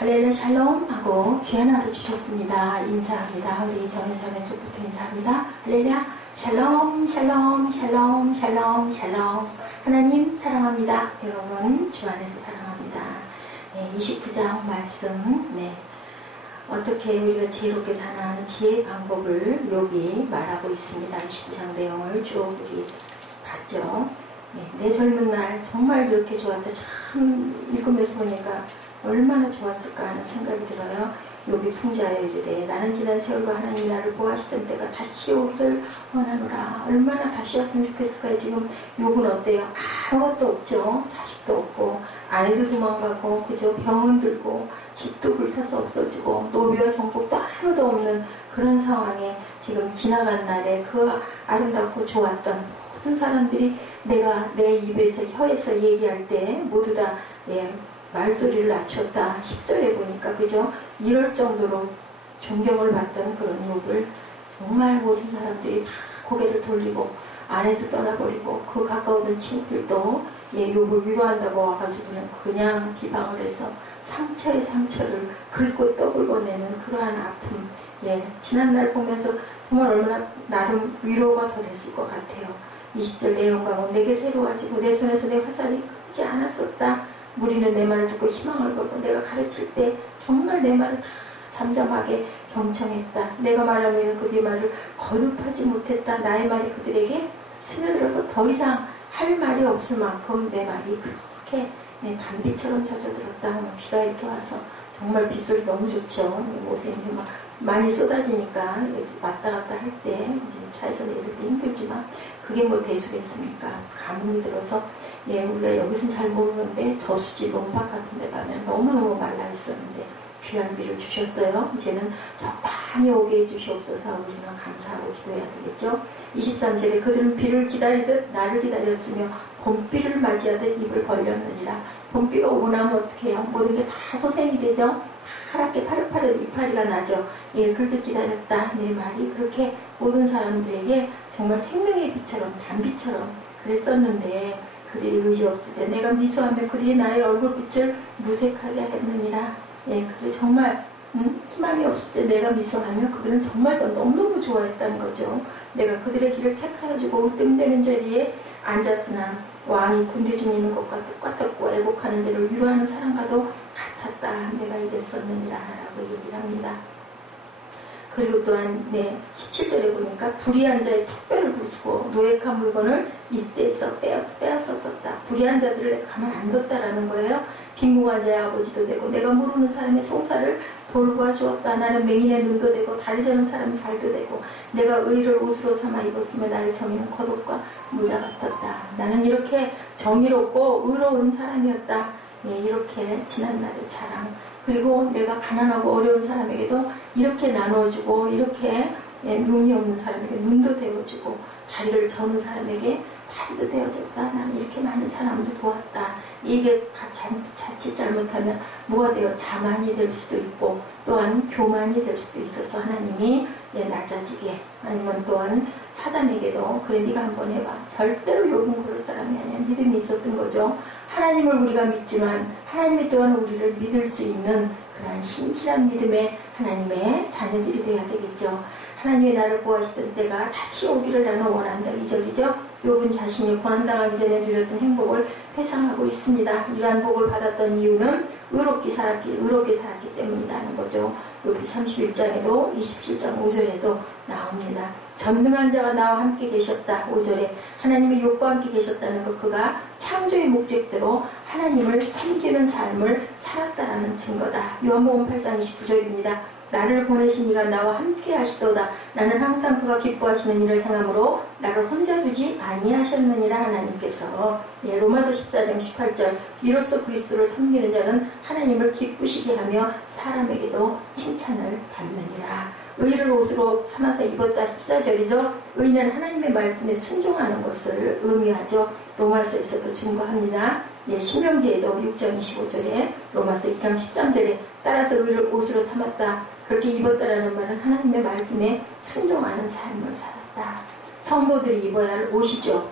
할렐루야 샬롬 하고 귀한 하루 주셨습니다. 인사합니다. 우리 정혜자매 쪽부터 인사합니다. 할렐루야 샬롬 샬롬 샬롬 샬롬 샬롬. 하나님 사랑합니다. 여러분 주 안에서 사랑합니다. 네, 29장 말씀, 네, 어떻게 우리가 지혜롭게 사는 지혜의 방법을 욥이 말하고 있습니다. 29장 내용을 쭉 우리 봤죠. 네, 내 젊은 날 정말 이렇게 좋았다. 참 읽으면서 보니까 얼마나 좋았을까 하는 생각이 들어요. 욥이 풍자하여 이르되 나는 지난 세월과 하나님이 나를 보호하시던 때가 다시 오기를 원하노라. 얼마나 다시 왔으면 좋겠을까요. 지금 욥은 어때요? 아무것도 없죠. 자식도 없고 아내도 도망가고 그저 병원 들고 집도 불타서 없어지고 노비와 정복도 아무도 없는 그런 상황에 지금 지나간 날에 그 아름답고 좋았던 모든 사람들이 내가 내 입에서 혀에서 얘기할 때 모두 다 말소리를 낮췄다. 10절에 보니까 그죠? 이럴 정도로 존경을 받던 그런 욥을 정말 모든 사람들이 다 고개를 돌리고 아내도 떠나버리고 그 가까운 친구들도 욥을 위로한다고 와가지고는 그냥 비방을 해서 상처에 상처를 긁고 떠긁어내는 그러한 아픔. 지난날 보면서 정말 얼마나 나름 위로가 더 됐을 것 같아요. 20절 내용과 내게 새로워지고 내 손에서 내 화살이 끄지 않았었다. 무리는 내 말을 듣고 희망을 걸고 내가 가르칠 때 정말 내 말을 다 잠잠하게 경청했다. 내가 말하면 그들의 말을 거듭하지 못했다. 나의 말이 그들에게 스며들어서 더 이상 할 말이 없을 만큼 내 말이 그렇게 단비처럼 젖어들었다. 비가 이렇게 와서 정말 빗소리 너무 좋죠. 옷에 이제 막 많이 쏟아지니까 왔다 갔다 할 때 차에서 내릴 때 힘들지만 그게 뭐 대수겠습니까? 가뭄이 들어서 우리가 여기서는 잘 모르는데 저수지 롬박 같은 데 가면 너무너무 말라 있었는데 귀한 비를 주셨어요. 이제는 적당히 오게 해주시옵소서. 우리는 감사하고 기도해야 되겠죠. 23절에 그들은 비를 기다리듯 나를 기다렸으며 봄비를 맞이하듯 입을 벌렸느니라. 봄비가 오고 나면 어떻게 해요? 모든 게 다 소생이 되죠. 파랗게 파릇파릇 이파리가 나죠. 그렇게 기다렸다. 내 말이 그렇게 모든 사람들에게 정말 생명의 빛처럼 단비처럼 그랬었는데 그들이 의지 없을 때 내가 미소하며 그들이 나의 얼굴빛을 무색하게 했느니라. 그들이 정말 희망이 없을 때 내가 미소하며 그들은 정말 더 너무너무 좋아했다는 거죠. 내가 그들의 길을 택하여주고 뜸되는 자리에 앉았으나 왕이 군대 중에 있는 것과 똑같았고 애곡하는 자를 위로하는 사람과도 같았다. 내가 이랬었느니라 라고 얘기를 합니다. 그리고 또한 17절에 보니까 불의한 자의 턱뼈를 부수고 노획한 물건을 이새에서 빼앗았었다. 불의한 자들을 가만 안 뒀다라는 거예요. 빈궁한 자의 아버지도 되고 내가 모르는 사람의 송사를 돌보아 주었다. 나는 맹인의 눈도 되고 다리 저는 사람의 발도 되고 내가 의를 옷으로 삼아 입었으며 나의 정의는 겉옷과 모자 같았다. 나는 이렇게 정의롭고 의로운 사람이었다. 이렇게 지난날의 자랑. 그리고 내가 가난하고 어려운 사람에게도 이렇게 나눠주고 이렇게 눈이 없는 사람에게 눈도 되어주고 다리를 저는 사람에게 다리도 되어줬다. 나는 이렇게 많은 사람도 도왔다. 이게 자칫 잘못하면 뭐가 되어 자만이 될 수도 있고 또한 교만이 될 수도 있어서 하나님이 낮아지게 아니면 또한 사단에게도 그래 네가 한번 해봐. 절대로 욥은 그럴 사람이 아니야. 믿음이 있었던 거죠. 하나님을 우리가 믿지만 하나님이 또한 우리를 믿을 수 있는 그러한 신실한 믿음의 하나님의 자녀들이 돼야 되겠죠. 하나님이 나를 보호하시던 때가 다시 오기를 나는 원한다. 2절이죠. 욥은 자신이 고난당하기 전에 누렸던 행복을 회상하고 있습니다. 이러한 복을 받았던 이유는 의롭게 살았기 때문이라는 거죠. 욥이 31장에도 27장 5절에도 나옵니다. 전능한 자가 나와 함께 계셨다. 5절에 하나님이 욥과 함께 계셨다는 것, 그가 창조의 목적대로 하나님을 섬기는 삶을 살았다라는 증거다. 요한복음 8장 29절입니다. 나를 보내신 이가 나와 함께 하시도다. 나는 항상 그가 기뻐하시는 일을 행함으로 나를 혼자 두지 아니하셨느니라. 하나님께서 로마서 14장 18절 이로써 그리스도를 섬기는 자는 하나님을 기쁘시게 하며 사람에게도 칭찬을 받느니라. 의를 옷으로 삼아서 입었다. 14절이죠. 의는 하나님의 말씀에 순종하는 것을 의미하죠. 로마서에서도 증거합니다. 신명기에도 6장 25절에 로마서 2장 13절에 따라서 의를 옷으로 삼았다. 그렇게 입었다라는 말은 하나님의 말씀에 순종하는 삶을 살았다. 성도들이 입어야 할 옷이죠.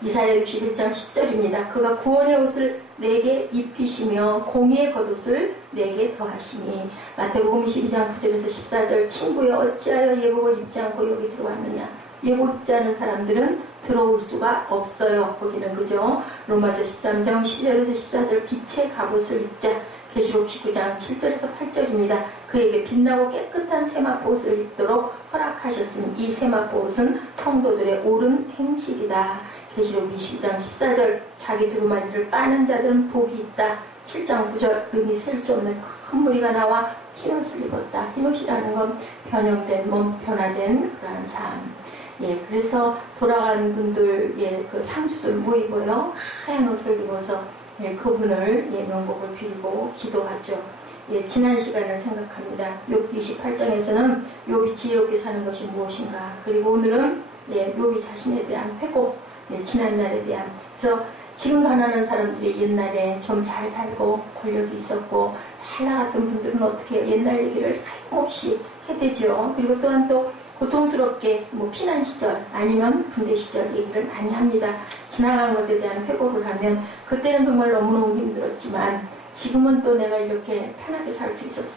이사야 61장 10절입니다. 그가 구원의 옷을 내게 입히시며 공의의 겉옷을 내게 더하시니. 마태복음 12장 9절에서 14절 친구여 어찌하여 예복을 입지 않고 여기 들어왔느냐. 예복 입지 않은 사람들은 들어올 수가 없어요. 거기는 그죠. 로마서 13장 10절에서 14절 빛의 갑옷을 입자. 계시록 19장 7절에서 8절입니다. 그에게 빛나고 깨끗한 세마포옷을 입도록 허락하셨으니 이 세마포옷은 성도들의 옳은 행실이다. 계시록 20장 14절 자기 두루마리를 빠는 자들은 복이 있다. 7장 9절 음이 셀 수 없는 큰 무리가 나와 흰옷을 입었다. 흰옷이라는 건 변형된 몸, 변화된 그러한 삶. 예, 그래서 돌아간 분들, 예, 그 상수들 뭐 입어요? 하얀 옷을 입어서 예, 그분을 예, 명복을 빌고 기도하죠. 예, 지난 시간을 생각합니다. 욥기 28장에서는 욥이 지혜롭게 사는 것이 무엇인가. 그리고 오늘은 예, 욥이 자신에 대한 회고, 예, 지난 날에 대한. 그래서 지금 가난한 사람들이 옛날에 좀 잘 살고 권력이 있었고 잘 나갔던 분들은 어떻게 옛날 얘기를 하염없이 해대죠. 그리고 또한 또 고통스럽게 뭐 피난 시절 아니면 군대 시절 얘기를 많이 합니다. 지나간 것에 대한 회고를 하면 그때는 정말 너무너무 힘들었지만 지금은 또 내가 이렇게 편하게 살 수 있어서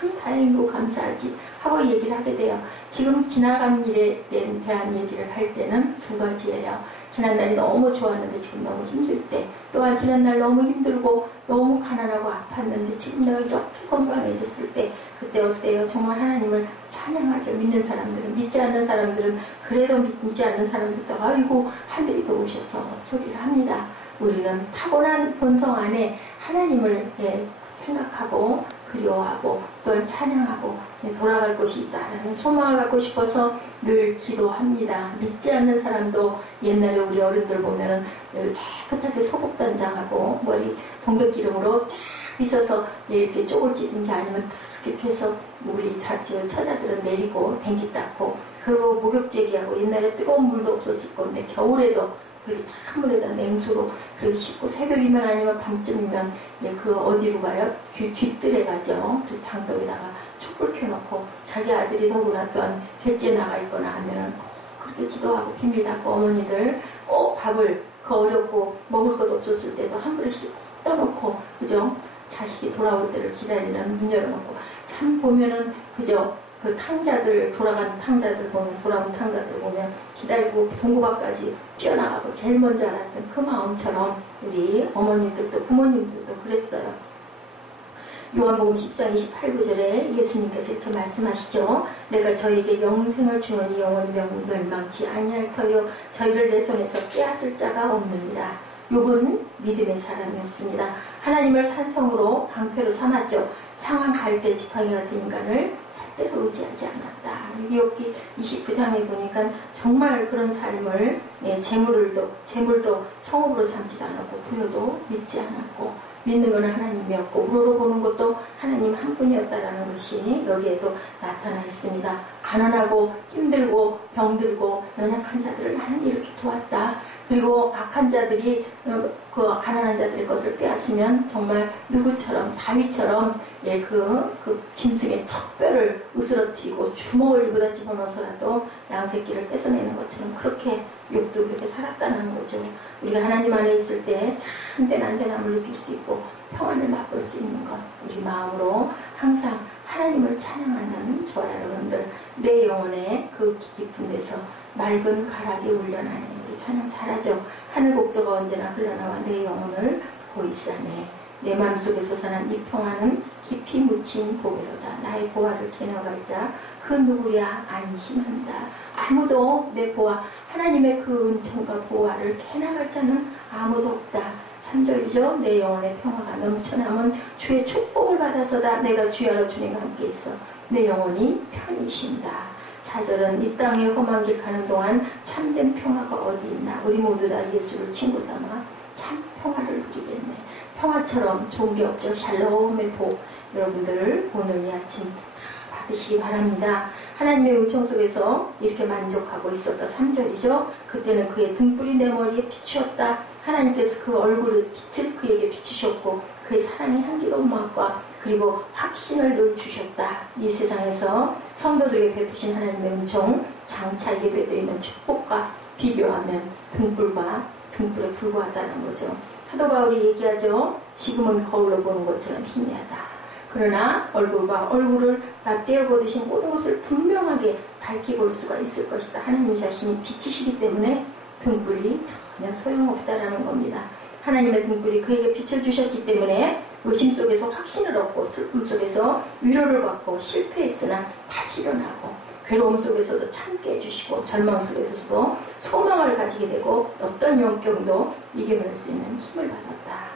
참 다행이고 감사하지 하고 얘기를 하게 돼요. 지금 지나간 일에 대한 얘기를 할 때는 두 가지예요. 지난날이 너무 좋았는데 지금 너무 힘들 때, 또한 지난날 너무 힘들고 너무 가난하고 아팠는데 지금 내가 이렇게 건강해졌을 때 그때 어때요? 정말 하나님을 찬양하죠. 믿는 사람들은. 믿지 않는 사람들은 그래도 믿지 않는 사람들도 아이고 하늘이 도우셔서 소리를 합니다. 우리는 타고난 본성 안에 하나님을 예, 생각하고 그리워하고 또한 찬양하고 돌아갈 곳이 있다라는 소망을 갖고 싶어서 늘 기도합니다. 믿지 않는 사람도 옛날에 우리 어른들 보면은 깨끗하게 소복 단장하고 머리 동백기름으로 쫙 빗어서 이렇게 쪽을 찌든지 아니면 탁 이렇게 해서 우리 처자들은 내리고 뱅기 닦고 그리고 목욕제기하고 옛날에 뜨거운 물도 없었을 건데 겨울에도 그렇게 찬물에다 냉수로 그리고 씻고 새벽이면 아니면 밤쯤이면 예, 그 어디로 가요? 뒷뜰에 가죠. 그래서 장독에다가 촛불 켜놓고 자기 아들이 더구나 또한 대지에 나가 있거나 하면은 꼭 그렇게 기도하고 빕니다. 그 어머니들 꼭 밥을 그 어렵고 먹을 것도 없었을 때도 한 그릇씩 떠놓고 그죠? 자식이 돌아올 때를 기다리는 문 열어놓고 참 보면은 그죠? 그 탕자들 돌아간 탕자들 보면 돌아온 탕자들 보면 기다리고 동구박까지 뛰어나가고 제일 먼저 알았던 그 마음처럼 우리 어머님들도 부모님들도 그랬어요. 요한복음 10장 28구절에 예수님께서 이렇게 말씀하시죠. 내가 저에게 영생을 주오니 영원히 멸망치 아니할 터요 저희를 내 손에서 빼앗을 자가 없느니라. 욥은 믿음의 사람이었습니다. 하나님을 산성으로 방패로 삼았죠. 상황 갈 때 지팡이 같은 인간을 절대로 의지하지 않았다. 욥기 29장에 보니까 정말 그런 삶을 재물도 성읍으로 삼지도 않았고 부여도 믿지 않았고 믿는 것은 하나님이었고 우러러보는 것도 하나님 한 분이었다라는 것이 여기에도 나타나 있습니다. 가난하고 힘들고 병들고 연약한 자들을 하나님 이렇게 도왔다. 그리고 악한 자들이 그 가난한 자들의 것을 빼앗으면 정말 누구처럼 다윗처럼 예, 그 짐승의 턱뼈를 으스러뜨리고 주먹을 입에다 집어넣어서라도 양새끼를 뺏어내는 것처럼 그렇게 욥도 그렇게 살았다는 거죠. 우리가 하나님 안에 있을 때 참된 안전함을 느낄 수 있고 평안을 맛볼 수 있는 것 우리 마음으로 항상 하나님을 찬양하는 저와 여러분들 내 영혼의 그 깊은 데서 맑은 가락이 울려나네. 우리 찬양 잘하죠. 하늘 복조가 언제나 흘러나와 내 영혼을 고이사네. 내 마음속에 솟아난 이 평화는 깊이 묻힌 보배로다. 나의 보화를 캐내어갈 자 그 누구랴 안심한다. 아무도 내 보화 하나님의 그 은총과 보화를 캐나갈 자는 아무도 없다. 3절이죠. 내 영혼의 평화가 넘쳐남은 주의 축복을 받아서다. 내가 주야로 주님과 함께 있어 내 영혼이 편히 쉰다. 4절은 이 땅에 험한 길 가는 동안 참된 평화가 어디 있나. 우리 모두 다 예수를 친구 삼아 참 평화를 누리겠네. 평화처럼 좋은 게 없죠. 샬롬의 복 여러분들 오늘 이 아침 받으시기 바랍니다. 하나님의 은총 속에서 이렇게 만족하고 있었다. 3절이죠. 그때는 그의 등불이 내 머리에 비추었다. 하나님께서 그 얼굴의 빛을 그에게 비추셨고 그의 사랑의 향기로움과 그리고 확신을 늘 주셨다. 이 세상에서 성도들에게 베푸신 하나님의 은총 장차 예배드리는 축복과 비교하면 등불에 불과하다는 거죠. 사도 바울이 얘기하죠. 지금은 거울로 보는 것처럼 희미하다. 그러나 얼굴과 얼굴을 맞대어 보듯이 모든 것을 분명하게 밝히 볼 수가 있을 것이다. 하나님 자신이 빛이시기 때문에 등불이 전혀 소용없다라는 겁니다. 하나님의 등불이 그에게 빛을 주셨기 때문에 의심 속에서 확신을 얻고 슬픔 속에서 위로를 받고 실패했으나 다시 일어나고 괴로움 속에서도 참게 해주시고 절망 속에서도 소망을 가지게 되고 어떤 역경도 이겨낼 수 있는 힘을 받았다.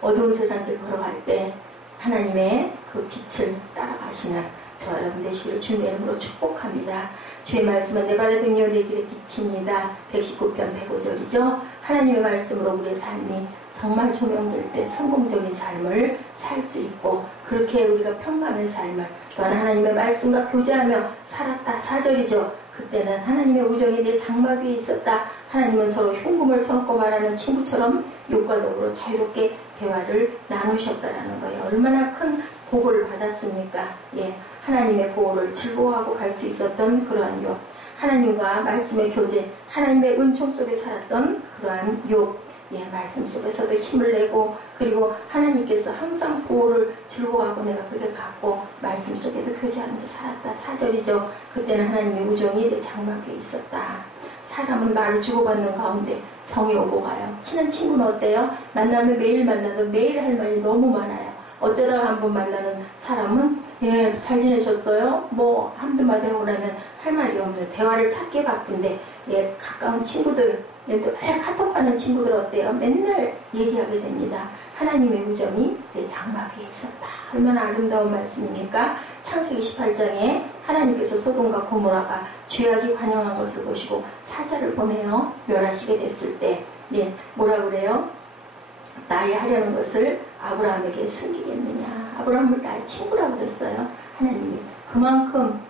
어두운 세상을 걸어갈 때 하나님의 그 빛을 따라가시는 저 여러분 되시기를 주님의 이름으로 축복합니다. 주의 말씀은 내 발의 등이요 내 길의 빛입니다. 119편 105절이죠. 하나님의 말씀으로 우리의 삶이 정말 조명될 때 성공적인 삶을 살 수 있고 그렇게 우리가 평강의 삶을 또한 하나님의 말씀과 교제하며 살았다. 4절이죠. 그때는 하나님의 우정이 내 장막 위에 있었다. 하나님은 서로 흉금을 터놓고 말하는 친구처럼 욕과 더불어 자유롭게 대화를 나누셨다라는 거예요. 얼마나 큰 복을 받았습니까? 예, 하나님의 보호를 즐거워하고 갈 수 있었던 그러한 욥, 하나님과 말씀의 교제, 하나님의 은총 속에 살았던 그러한 욥, 예, 말씀 속에서도 힘을 내고 그리고 하나님께서 항상 보호를 즐거워하고 내가 그렇게 갖고 말씀 속에도 교제하면서 살았다. 4절이죠. 그때는 하나님의 우정이 내 장막에 있었다. 사람은 말을 주고받는 가운데 정이 오고 가요. 친한 친구는 어때요? 만나면 매일 만나도 매일 할 말이 너무 많아요. 어쩌다가 한 번 만나는 사람은 예, 잘 지내셨어요? 뭐 한두 마디 하고 나면 할 말이 없는 대화를 찾기 바쁜데 예, 가까운 친구들 매일 카톡하는 친구들 어때요? 맨날 얘기하게 됩니다. 하나님의 우정이 내 장막에 있었다. 얼마나 아름다운 말씀입니까? 창세기 18장에 하나님께서 소돔과 고모라가 죄악이 관영한 것을 보시고 사자를 보내어 멸하시게 됐을 때 예, 뭐라 그래요? 나의 하려는 것을 아브라함에게 숨기겠느냐. 아브라함을 나의 친구라고 그랬어요. 하나님이. 그만큼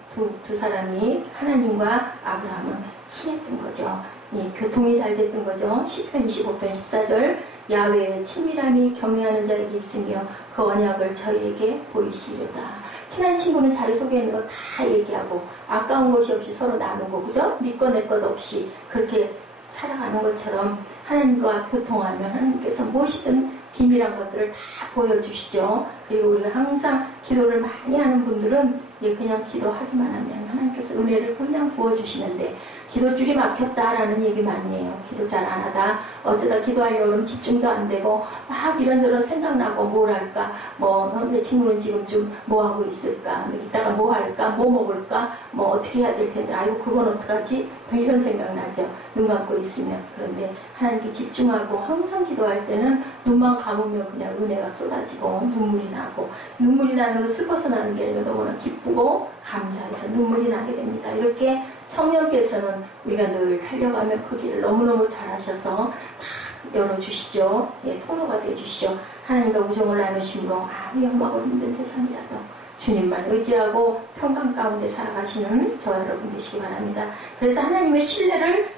두 사람이 하나님과 아브라함은 친했던 거죠. 예, 교통이 잘 됐던 거죠. 시편 25편 14절 야훼의 친밀함이 경외하는 자에게 있으며 그 언약을 저희에게 보이시려다. 친한 친구는 자기 속에 있는 거 다 얘기하고 아까운 것이 없이 서로 나누고 그죠? 네 것 내 것 없이 그렇게 살아가는 것처럼 하나님과 교통하면 하나님께서 무엇이든 비밀한 것들을 다 보여주시죠. 그리고 우리가 항상 기도를 많이 하는 분들은 예, 그냥 기도하기만 하면 하나님께서 은혜를 그냥 부어주시는데 기도줄이 막혔다라는 얘기 많이 해요. 기도 잘 안 하다 어쩌다 기도하려고 하면 집중도 안 되고 막 이런저런 생각나고 뭘 할까 뭐 내 친구는 지금쯤 뭐 하고 있을까 이따가 뭐 할까 뭐 먹을까 뭐 어떻게 해야 될 텐데 아이고 그건 어떡하지 뭐 이런 생각 나죠. 눈 감고 있으면. 그런데 하나님께 집중하고 항상 기도할 때는 눈만 감으면 그냥 은혜가 쏟아지고 눈물이 나고 눈물이 나는 건 슬퍼서 나는 게 아니라 너무나 기쁘고 감사해서 눈물이 나게 됩니다. 이렇게 성령께서는 우리가 늘 달려가며 그 길을 너무너무 잘하셔서 다 열어주시죠. 예, 통로가 되어주시죠. 하나님과 우정을 나누심으로 아무 영광을 힘든 세상이라도 주님만 의지하고 평강 가운데 살아가시는 저 여러분 되시기 바랍니다. 그래서 하나님의 신뢰를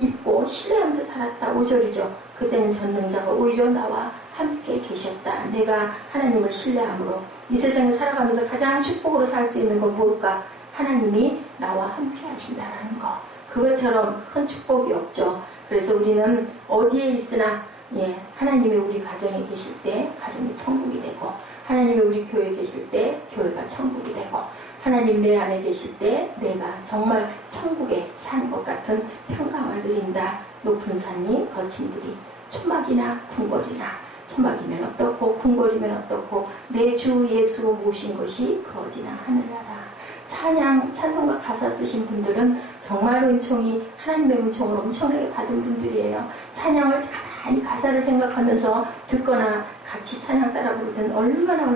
입고 신뢰하면서 살았다. 5절이죠. 그때는 전능자가 오히려 나와 함께 계셨다. 내가 하나님을 신뢰함으로 이 세상에 살아가면서 가장 축복으로 살 수 있는 건 뭘까? 하나님이 나와 함께 하신다는 거. 그것처럼 큰 축복이 없죠. 그래서 우리는 어디에 있으나 예, 하나님이 우리 가정에 계실 때 가정이 천국이 되고 하나님이 우리 교회에 계실 때 교회가 천국이 되고 하나님 내 안에 계실 때 내가 정말 천국에 사는 것 같은 평강을 누린다. 높은 산이 거친 들이 초막이나 궁궐이나 초막이면 어떻고 궁궐이면 어떻고 내 주 예수 모신 것이 그 어디나 하늘나라. 찬양, 찬송가 가사 쓰신 분들은 정말 은총이 하나님의 은총을 엄청나게 받은 분들이에요. 찬양을 가만히 가사를 생각하면서 듣거나 같이 찬양 따라 부를 때는 얼마나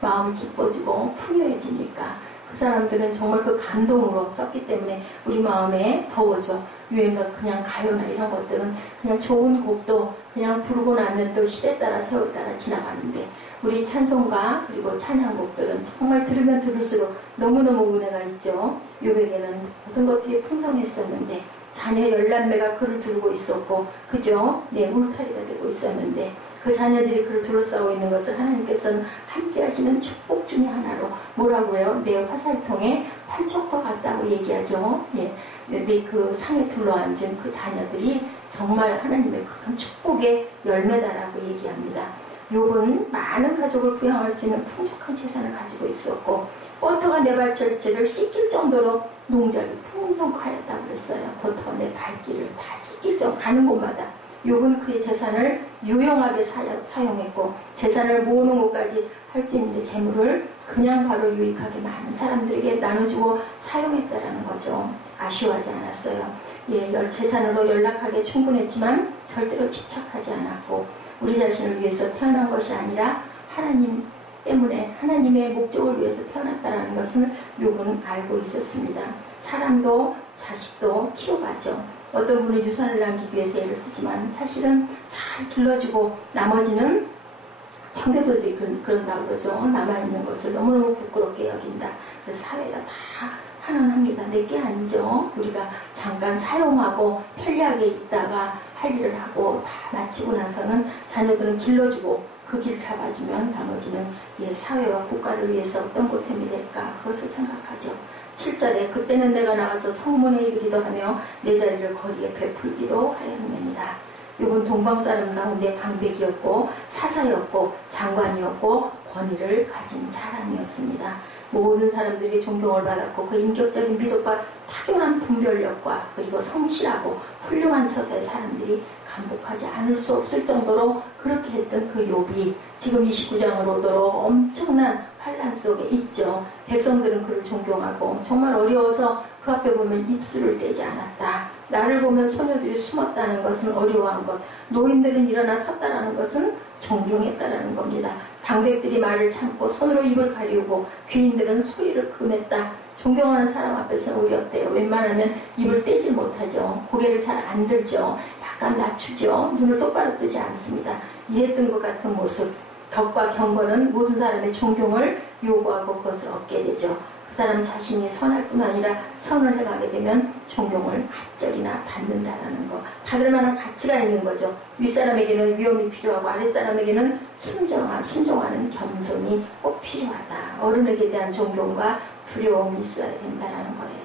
마음이 기뻐지고 풍요해지니까 그 사람들은 정말 그 감동으로 썼기 때문에 우리 마음에 더워져. 유행가 그냥 가요나 이런 것들은 그냥 좋은 곡도 그냥 부르고 나면 또 시대 따라 세월 따라 지나가는데 우리 찬송가 그리고 찬양곡들은 정말 들으면 들을수록 너무너무 은혜가 있죠. 욥에게는 모든 것들이 풍성했었는데 자녀 10남매가 그를 두르고 있었고 그죠? 네, 울타리가 되고 있었는데 그 자녀들이 그를 둘러싸고 있는 것을 하나님께서는 함께 하시는 축복 중에 하나로 뭐라고 해요? 내 화살통에 판촉과 같다고 얘기하죠. 예. 내 그 상에 둘러앉은 그 자녀들이 정말 하나님의 큰 축복의 열매다라고 얘기합니다. 욥은 많은 가족을 부양할 수 있는 풍족한 재산을 가지고 있었고 버터가 내 발자취를 씻길 정도로 농작이 풍성하였다고 그랬어요. 버터가 내 발길을 다 씻길 정도 가는 곳마다 욥은 그의 재산을 유용하게 사용했고 재산을 모으는 것까지 할 수 있는 재물을 그냥 바로 유익하게 많은 사람들에게 나눠주고 사용했다라는 거죠. 아쉬워하지 않았어요. 예, 재산으로 연락하기에 충분했지만 절대로 집착하지 않았고 우리 자신을 위해서 태어난 것이 아니라 하나님 때문에 하나님의 목적을 위해서 태어났다는 것은 욥은 알고 있었습니다. 사람도 자식도 키워가죠. 어떤 분은 유산을 남기기 위해서 애를 쓰지만 사실은 잘 길러주고 나머지는 청교도들이 그런다고 그러죠. 남아있는 것을 너무너무 부끄럽게 여긴다. 그래서 사회가 다 환원합니다. 내게 아니죠. 우리가 잠깐 사용하고 편리하게 있다가 할 일을 하고 다 마치고 나서는 자녀들은 길러주고 그 길 잡아주면 나머지는 사회와 국가를 위해서 어떤 보탬이 될까 그것을 생각하죠. 7절에 그때는 내가 나가서 성문에 이르기도 하며 내 자리를 거리에 베풀기도 하였느니라. 욥은 동방 사람 가운데 방백이었고 사사였고 장관이었고 권위를 가진 사람이었습니다. 모든 사람들이 존경을 받았고 그 인격적인 미덕과 탁월한 분별력과 그리고 성실하고 훌륭한 처사의 사람들이 감복하지 않을 수 없을 정도로 그렇게 했던 그 욥이 지금 29장으로 오도록 엄청난 환란 속에 있죠. 백성들은 그를 존경하고 정말 어려워서 그 앞에 보면 입술을 떼지 않았다. 나를 보면 소녀들이 숨었다는 것은 어려워한 것, 노인들은 일어나 섰다라는 것은 존경했다라는 겁니다. 방백들이 말을 참고 손으로 입을 가리우고 귀인들은 소리를 금했다. 존경하는 사람 앞에서는 우리 어때요? 웬만하면 입을 떼지 못하죠. 고개를 잘 안 들죠. 약간 낮추죠. 눈을 똑바로 뜨지 않습니다. 이랬던 것 같은 모습. 덕과 경건은 모든 사람의 존경을 요구하고 그것을 얻게 되죠. 그 사람 자신이 선할 뿐 아니라 선을 해가게 되면 존경을 갑절이나 받는다라는 거. 받을 만한 가치가 있는 거죠. 윗사람에게는 위엄이 필요하고 아랫사람에게는 순종하는 겸손이 꼭 필요하다. 어른에게 대한 존경과 두려움이 있어야 된다라는 거예요.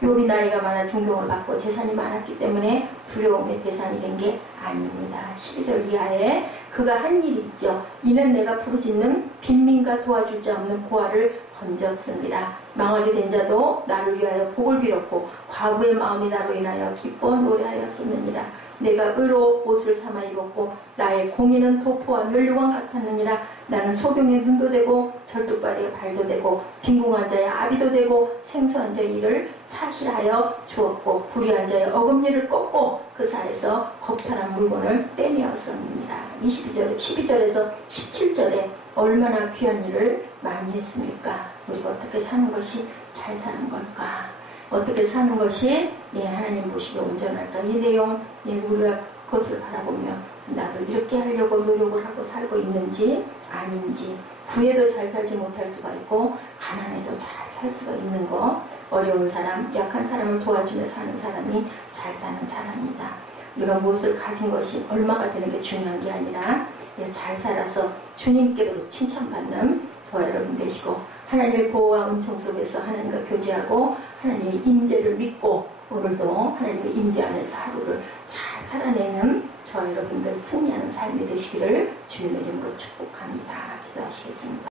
욥이 나이가 많아 존경을 받고 재산이 많았기 때문에 두려움의 대상이 된 게 아닙니다. 12절 이하에 그가 한 일이 있죠. 이는 내가 부르짖는 빈민과 도와줄 자 없는 고아를 건졌습니다. 망하게 된 자도 나를 위하여 복을 빌었고 과부의 마음이 나로 인하여 기뻐 노래하였었느니라. 내가 의로 옷을 삼아 입었고 나의 공의는 도포와 멸류관 같았느니라. 나는 소경의 눈도 되고 절뚝발의 발도 되고 빈궁한 자의 아비도 되고 생수한 자의 일을 사실하여 주었고 불의한 자의 어금니를 꺾고 그 사에서 겁탈한 물건을 떼내었습니다. 12절에서 17절에 얼마나 귀한 일을 많이 했습니까? 우리가 어떻게 사는 것이 잘 사는 걸까? 어떻게 사는 것이 하나님 보시기에 온전할까? 이 내용 우리가 그것을 바라보며 나도 이렇게 하려고 노력을 하고 살고 있는지 아닌지, 부에도 잘 살지 못할 수가 있고 가난해도 잘 살 수가 있는 거. 어려운 사람, 약한 사람을 도와주며 사는 사람이 잘 사는 사람이다. 우리가 무엇을 가진 것이 얼마가 되는 게 중요한 게 아니라 잘 살아서 주님께로 칭찬받는 저와 여러분 되시고 하나님의 보호와 은총 속에서 하나님과 교제하고 하나님의 임재를 믿고 오늘도 하나님의 임재 안에서 하루를 잘 살아내는 저와 여러분들 승리하는 삶이 되시기를 주님의 이름으로 축복합니다. 기도하시겠습니다.